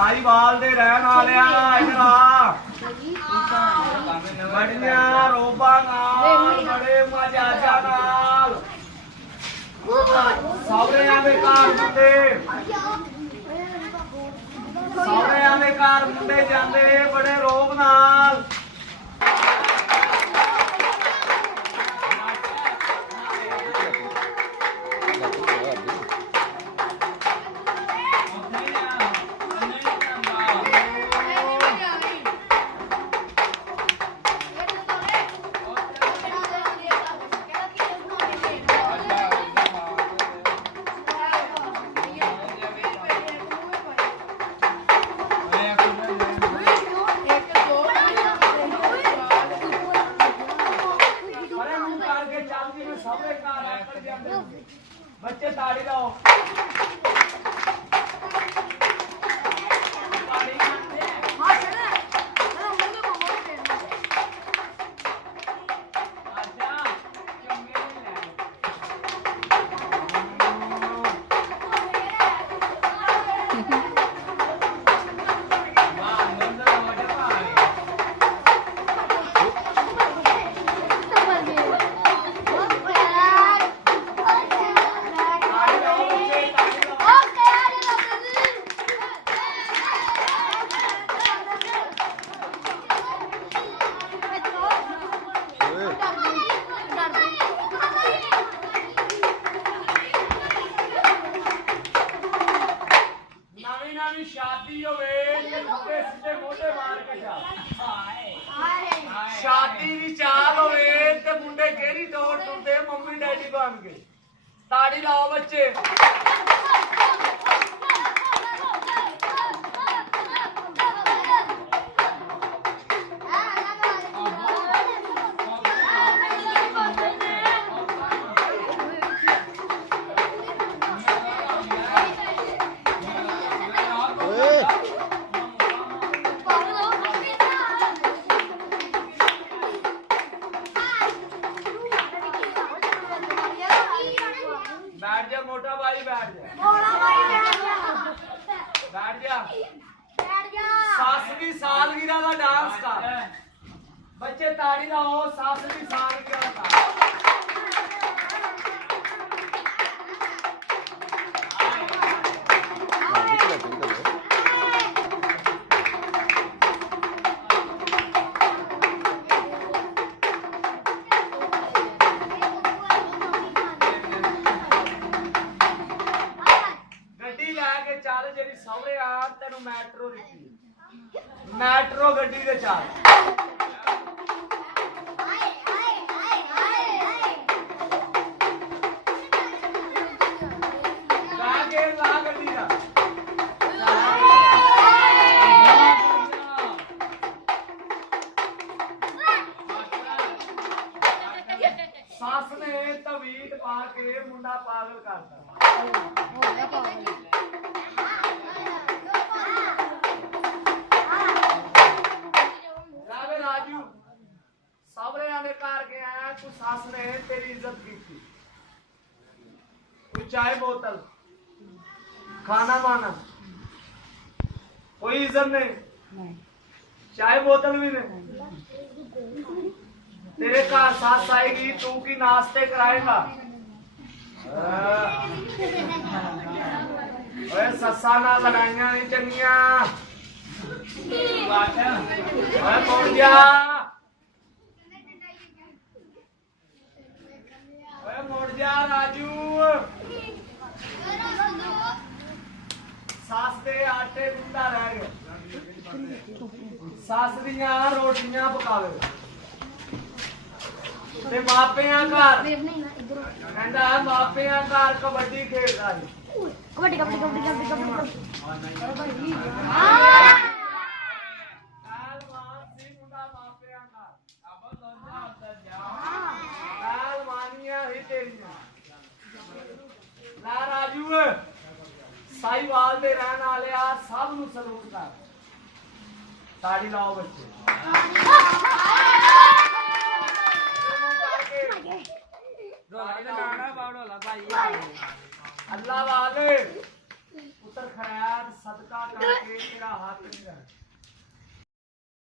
साहिवाल दे रहन वालिया इधर आ बड़िया रोबा नाल बड़े मजाजा नाल सौहरियां दे घर मुंडे सौहरियां दे घर मुंडे जांदे बड़े रोब नाल बच्चे ताड़ी लाओ शादी दी चाल होवे ते मुंडे केड़ी दौड़ टुरदे मम्मी डैडी बन के ताड़ी लाओ बच्चे बैठ जा मोटा भाई बैठ जा सास की सालगिरह का डांस कर बच्चे ताड़ी लाओ सास की सालगिरह का सौरे आ तेन मैट्रो दी मैट्रो गड्डी दे चाल ला गड्डी दा सास ने तवीत पा के मुंडा पागल करता सास ने तेरी इज्जत की थी कोई चाय बोतल खाना माना कोई इज्जत नहीं चाय बोतल भी नहीं तेरे घर सास आएगी तू की नाश्ते कराएगा सस्सा ना लड़ाइया नहीं चंगिया मुड़ जा मुड़ जा राजू सास दे आटे गुंदा रह गया सास दियां रोटियां पकावे ते मापियां घर कहंदा मापियां घर कबड्डी खेलदा कबड्डी कबड्डी कबड्डी कबड्डी कबड्डी मुंडा मापियां घर अब लोजा अंदर जा मानिया ही तेरियां ला राजू साहिवाल दे रहन वालिया सब नूं सलूट कर ताड़ी लाओ बच्चे अल्लाह वाले ਪੁੱਤਰ ਖੈਰ ਸਦਕਾ ਕਰਕੇ ਤੇਰਾ ਹੱਥ ਨਹੀਂ ਰੱਖ